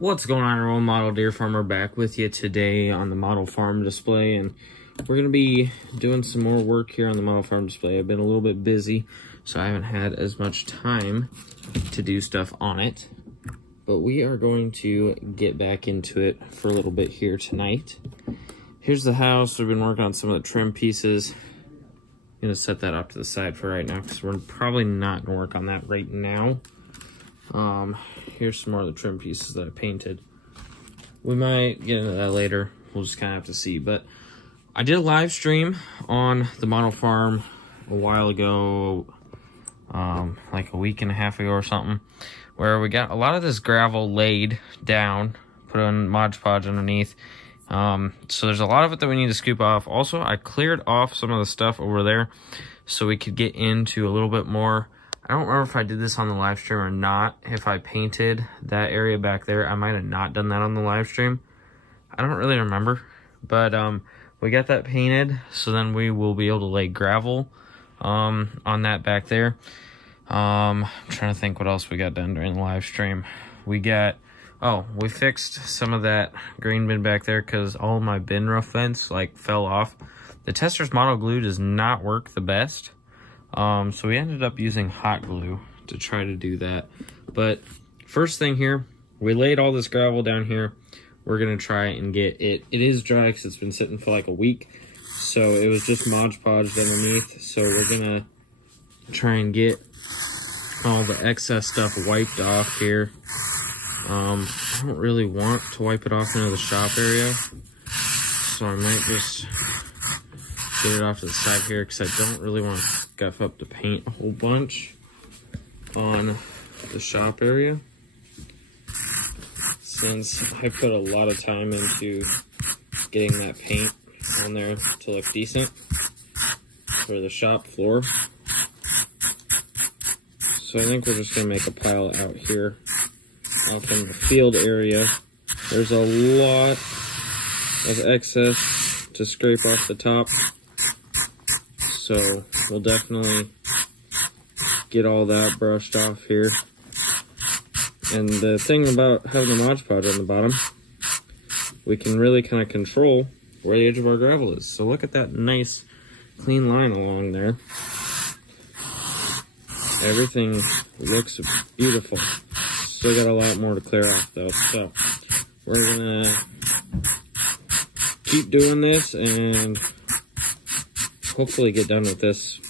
What's going on, everyone? Model Deer Farmer back with you today on the model farm display, and we're going to be doing some more work here on the model farm display. I've been a little bit busy, so I haven't had as much time to do stuff on it, but we are going to get back into it for a little bit here tonight. Here's the house. We've been working on some of the trim pieces. I'm going to set that off to the side for right now because we're probably not going to work on that right now. Here's some more of the trim pieces that I painted. We might get into that later. We'll just kind of have to see. But I did a live stream on the model farm a while ago, like a week and a half ago or something, where we got a lot of this gravel laid down, put on Mod Podge underneath. So there's a lot of it that we need to scoop off. Also, I cleared off some of the stuff over there so we could get into a little bit more. I don't remember if I did this on the live stream or not. If I painted that area back there, I might have not done that on the live stream. I don't really remember, but we got that painted, so then we will be able to lay gravel on that back there. I'm trying to think what else we got done during the live stream. We fixed some of that green bin back there because all of my bin roof vents like fell off. The Testors Model Glue does not work the best. So we ended up using hot glue to try to do that. But first thing here, we laid all this gravel down here. We're going to try and get it. It is dry because it's been sitting for like a week. So it was just Mod Podged underneath. So we're going to try and get all the excess stuff wiped off here. I don't really want to wipe it off into the shop area. So I might just get it off to the side here because I don't really want to scuff up the paint a whole bunch on the shop area, since I put a lot of time into getting that paint on there to look decent for the shop floor. So I think we're just going to make a pile out here off in the field area. There's a lot of excess to scrape off the top. So we'll definitely get all that brushed off here. And the thing about having the Mod Podge on the bottom, we can really kind of control where the edge of our gravel is. So look at that nice clean line along there. Everything looks beautiful. Still got a lot more to clear off though. So we're gonna keep doing this and hopefully get done with this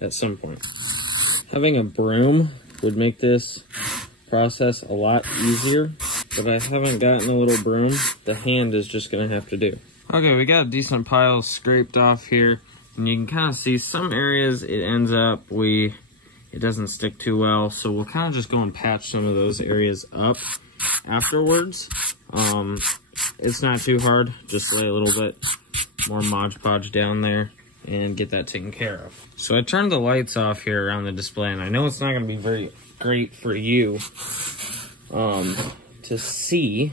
at some point. Having a broom would make this process a lot easier, but I haven't gotten a little broom. The hand is just gonna have to do. Okay, we got a decent pile scraped off here, and you can kind of see some areas it ends up it doesn't stick too well, so we'll kind of just go and patch some of those areas up afterwards. It's not too hard, just lay a little bit more Mod Podge down there and get that taken care of. So I turned the lights off here around the display, and I know it's not going to be very great for you to see,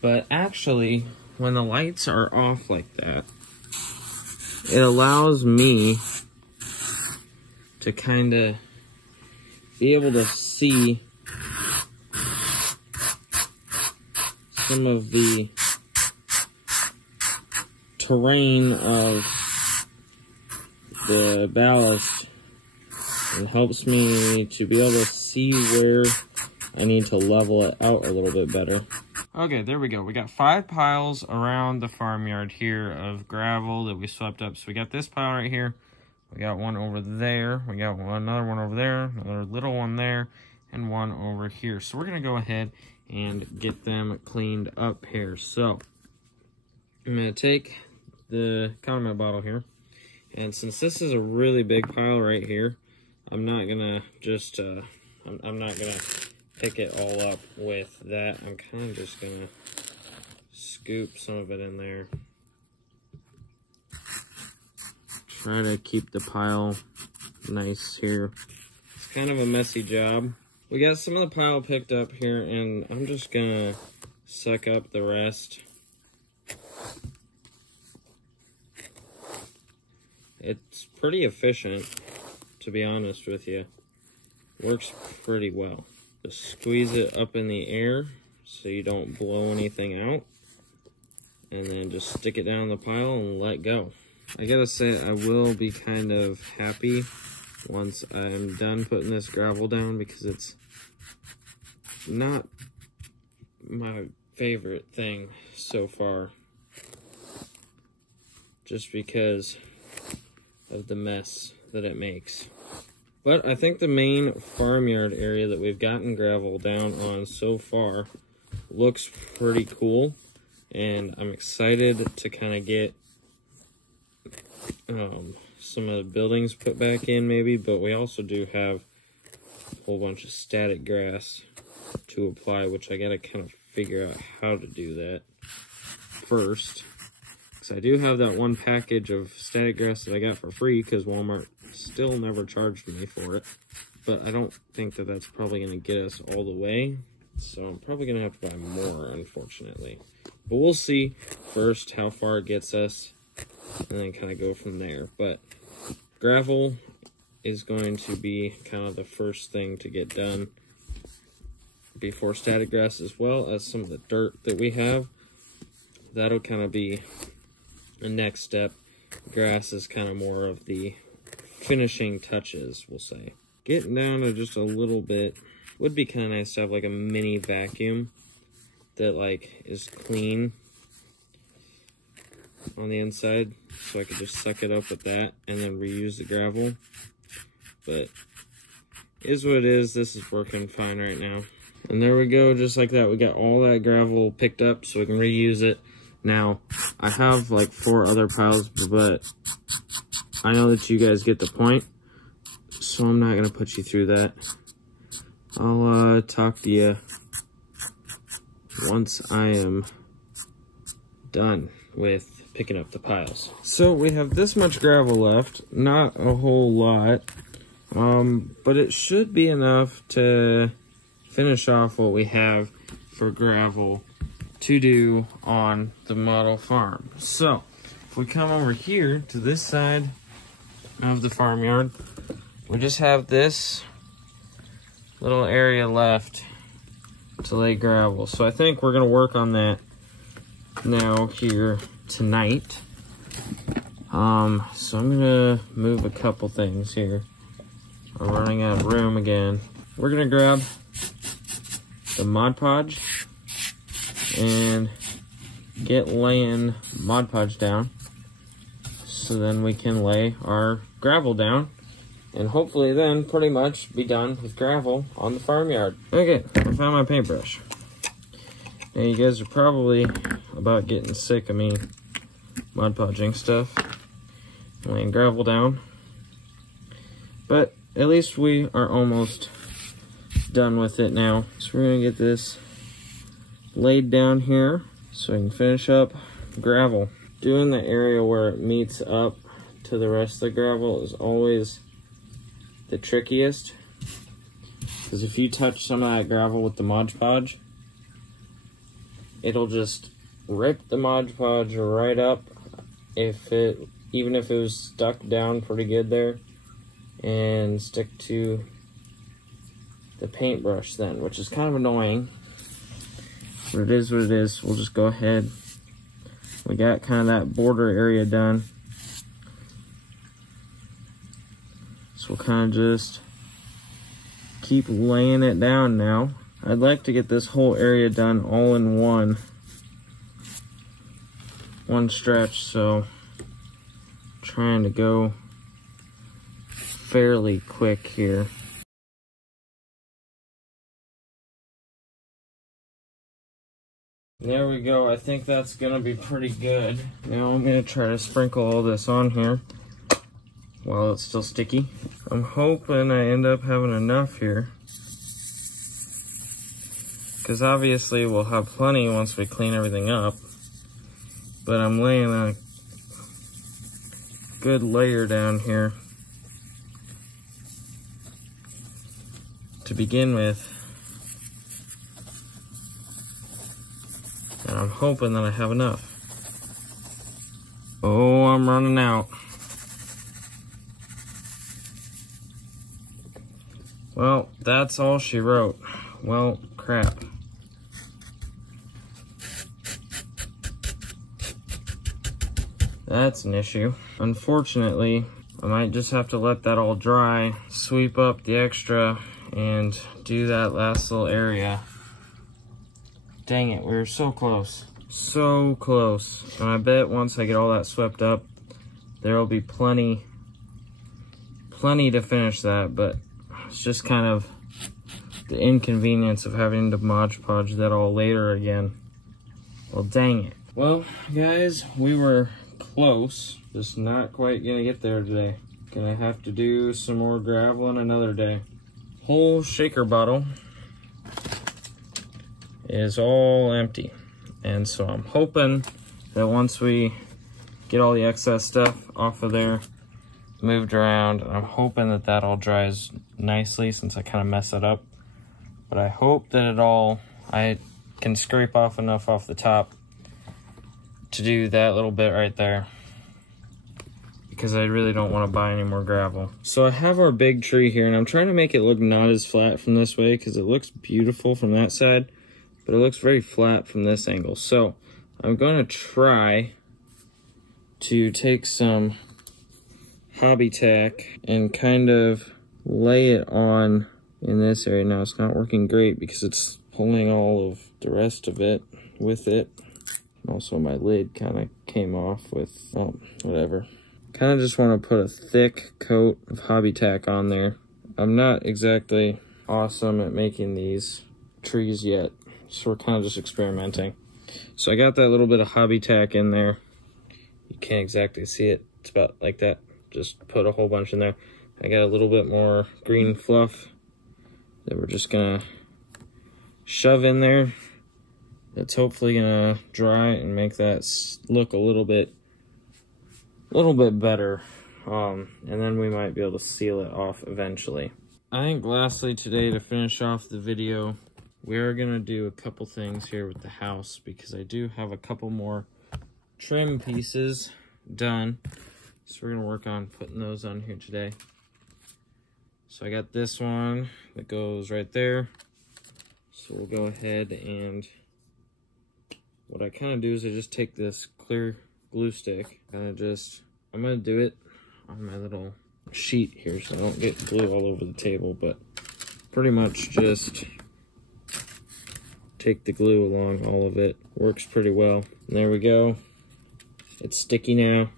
but actually when the lights are off like that, it allows me to kind of be able to see some of the terrain of the ballast. It helps me to be able to see where I need to level it out a little bit better. Okay, there we go. We got 5 piles around the farmyard here of gravel that we swept up. So we got this pile right here. We got one over there. We got another one over there, another little one there, and one over here. So we're going to go ahead and get them cleaned up here. So I'm going to take the condiment bottle here. And since this is a really big pile right here, I'm not gonna just, I'm not gonna pick it all up with that. I'm kind of just gonna scoop some of it in there. Try to keep the pile nice here. It's kind of a messy job. We got some of the pile picked up here, and I'm just gonna suck up the rest. It's pretty efficient, to be honest with you. Works pretty well. Just squeeze it up in the air so you don't blow anything out. And then just stick it down the pile and let go. I gotta say, I will be kind of happy once I'm done putting this gravel down, because it's not my favorite thing so far, just because of the mess that it makes. But I think the main farmyard area that we've gotten gravel down on so far looks pretty cool, and I'm excited to kind of get some of the buildings put back in maybe, but we also do have a whole bunch of static grass to apply, which I gotta kind of figure out how to do that first, because I do have that one package of static grass that I got for free because Walmart still never charged me for it, but I don't think that that's probably going to get us all the way, so I'm probably going to have to buy more, unfortunately. But we'll see first how far it gets us, and then kind of go from there. But gravel is going to be kind of the first thing to get done before static grass, as well as some of the dirt that we have. That'll kind of be the next step. Grass is kind of more of the finishing touches, we'll say. Getting down to just a little bit, would be kind of nice to have like a mini vacuum that like is clean on the inside, so I could just suck it up with that and then reuse the gravel. But is what it is. This is working fine right now. And there we go, just like that. We got all that gravel picked up so we can reuse it. Now, I have like 4 other piles, but I know that you guys get the point, so I'm not going to put you through that. I'll talk to you once I am done with picking up the piles. So we have this much gravel left, not a whole lot, but it should be enough to finish off what we have for gravel to do on the model farm. So if we come over here to this side of the farmyard, we just have this little area left to lay gravel. So I think we're gonna work on that now here tonight. So I'm gonna move a couple things here. I'm running out of room again. We're gonna grab the Mod Podge and get laying Mod Podge down, so then we can lay our gravel down and hopefully then pretty much be done with gravel on the farmyard. Okay, I found my paintbrush. Now you guys are probably about getting sick of me Mod Podging stuff, laying gravel down, but at least we are almost done with it now. So we're gonna get this laid down here so we can finish up gravel. Doing the area where it meets up to the rest of the gravel is always the trickiest, because if you touch some of that gravel with the Mod Podge, it'll just rip the Mod Podge right up, even if it was stuck down pretty good there, and stick to the paintbrush then, which is kind of annoying. But it is what it is. We'll just go ahead. We got kind of that border area done, so we'll kind of just keep laying it down now. I'd like to get this whole area done all in one stretch, so I'm trying to go fairly quick here. There we go. I think that's gonna be pretty good. Now I'm gonna try to sprinkle all this on here while it's still sticky. I'm hoping I end up having enough here, because obviously we'll have plenty once we clean everything up, but I'm laying a good layer down here to begin with, and I'm hoping that I have enough. Oh, I'm running out. Well, that's all she wrote. Well, crap. That's an issue. Unfortunately, I might just have to let that all dry, sweep up the extra, and do that last little area. Dang it, we were so close. So close. And I bet once I get all that swept up, there'll be plenty to finish that, but it's just kind of the inconvenience of having to Mod Podge that all later again. Well, dang it. Well, guys, we were close, just not quite gonna get there today. Gonna have to do some more gravel on another day. Whole shaker bottle is all empty, and so I'm hoping that once we get all the excess stuff off of there, moved around, I'm hoping that that all dries nicely since I kind of messed it up. But I hope that I can scrape off enough off the top to do that little bit right there, because I really don't want to buy any more gravel. So I have our big tree here, and I'm trying to make it look not as flat from this way because it looks beautiful from that side, but it looks very flat from this angle. So I'm going to try to take some hobby tack and kind of lay it on in this area. Now it's not working great because it's pulling all of the rest of it with it. Also my lid kind of came off with, oh, whatever. Kind of just want to put a thick coat of hobby tack on there. I'm not exactly awesome at making these trees yet, so we're kind of just experimenting. So I got that little bit of hobby tack in there. You can't exactly see it. It's about like that. Just put a whole bunch in there. I got a little bit more green fluff that we're just gonna shove in there. It's hopefully gonna dry and make that look a little bit better. And then we might be able to seal it off eventually. I think lastly today, to finish off the video, we are gonna do a couple things here with the house because I do have a couple more trim pieces done. So we're gonna work on putting those on here today. So I got this one that goes right there. So we'll go ahead and what I kind of do is I just take this clear glue stick and I'm gonna do it on my little sheet here so I don't get glue all over the table, but pretty much just take the glue along all of it. Works pretty well. And there we go. It's sticky now.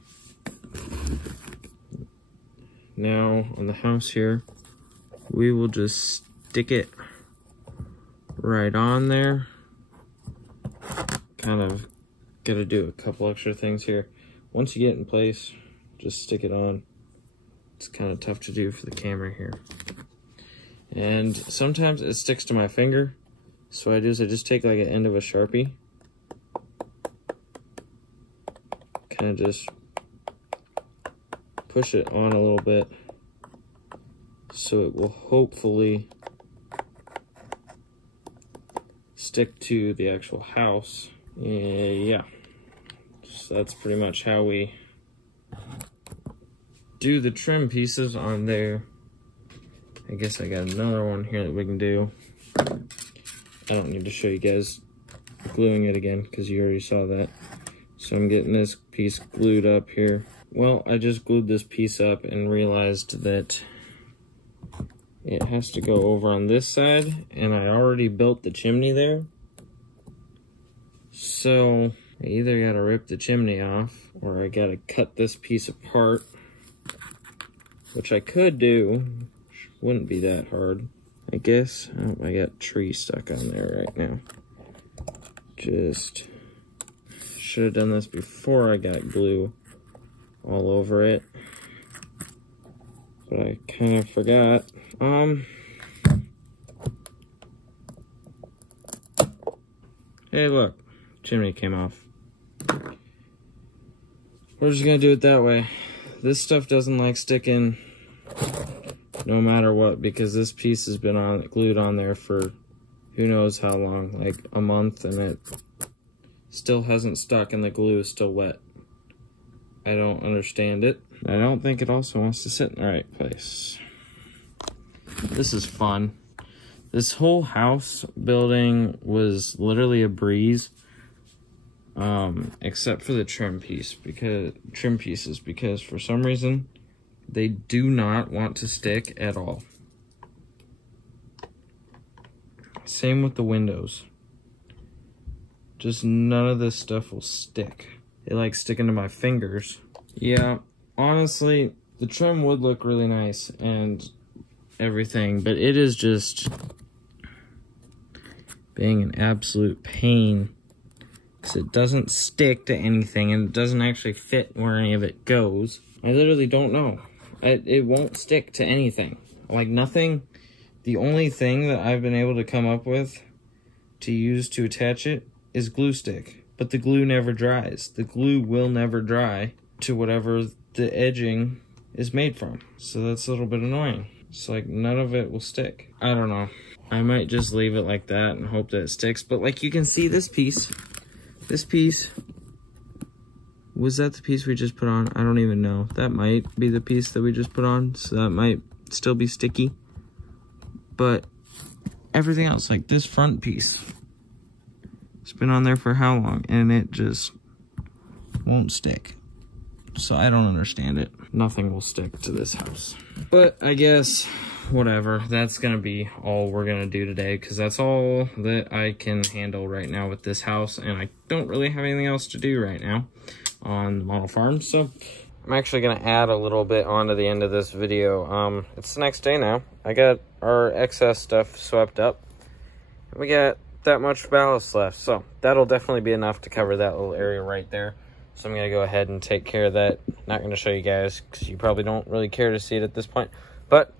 Now on the house here, we will just stick it right on there. Kind of gotta do a couple extra things here. Once you get in place, just stick it on. It's kind of tough to do for the camera here. And sometimes it sticks to my finger. So what I do is I just take like an end of a Sharpie. Kind of just push it on a little bit so it will hopefully stick to the actual house. Yeah, so that's pretty much how we do the trim pieces on there. I guess I got another one here that we can do. I don't need to show you guys gluing it again because you already saw that. So I'm getting this piece glued up here. Well, I just glued this piece up and realized that it has to go over on this side, and I already built the chimney there. So I either gotta rip the chimney off or I gotta cut this piece apart, which I could do. Wouldn't be that hard, I guess. Oh, I got tree stuck on there right now. Just should have done this before I got glue all over it, but I kind of forgot. Hey, look, chimney came off. We're just gonna do it that way. This stuff doesn't like sticking no matter what, because this piece has been glued on there for who knows how long, like a month, and it still hasn't stuck and the glue is still wet. I don't understand it. I don't think it also wants to sit in the right place. This is fun. This whole house building was literally a breeze. except for the trim pieces, because for some reason they do not want to stick at all. Same with the windows. Just none of this stuff will stick. It likes sticking to my fingers. Yeah, honestly, the trim would look really nice and everything, but it is just being an absolute pain because it doesn't stick to anything and it doesn't actually fit where any of it goes. I literally don't know. It won't stick to anything. Like nothing. The only thing that I've been able to come up with to use to attach it is glue stick. But the glue never dries. The glue will never dry to whatever the edging is made from. So that's a little bit annoying. It's like none of it will stick. I don't know. I might just leave it like that and hope that it sticks. But like you can see this piece, was that the piece we just put on? I don't even know. That might be the piece that we just put on. So that might still be sticky. But everything else, like this front piece, it's been on there for how long? And it just won't stick. So I don't understand it. Nothing will stick to this house. But I guess, whatever. That's gonna be all we're gonna do today, because that's all that I can handle right now with this house. And I don't really have anything else to do right now on the model farm. So I'm actually gonna add a little bit onto the end of this video. It's the next day now. I got our excess stuff swept up. We got that much ballast left, so that'll definitely be enough to cover that little area right there. So I'm gonna go ahead and take care of that. Not gonna show you guys because you probably don't really care to see it at this point, but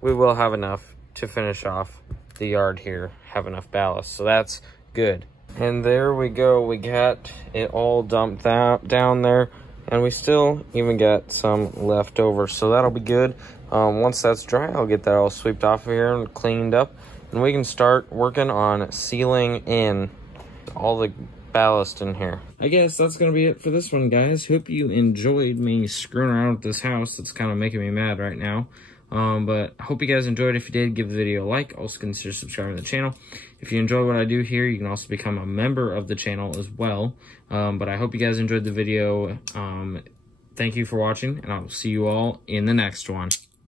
we will have enough to finish off the yard here, have enough ballast, so that's good. And there we go, we got it all dumped down there, and we still even got some left over, so that'll be good. Once that's dry, I'll get that all swept off of here and cleaned up, and we can start working on sealing in all the ballast in here. I guess that's gonna be it for this one, guys. Hope you enjoyed me screwing around with this house that's kind of making me mad right now. But I hope you guys enjoyed. If you did, give the video a like. Also consider subscribing to the channel. If you enjoy what I do here, you can also become a member of the channel as well. But I hope you guys enjoyed the video. Thank you for watching, and I will see you all in the next one.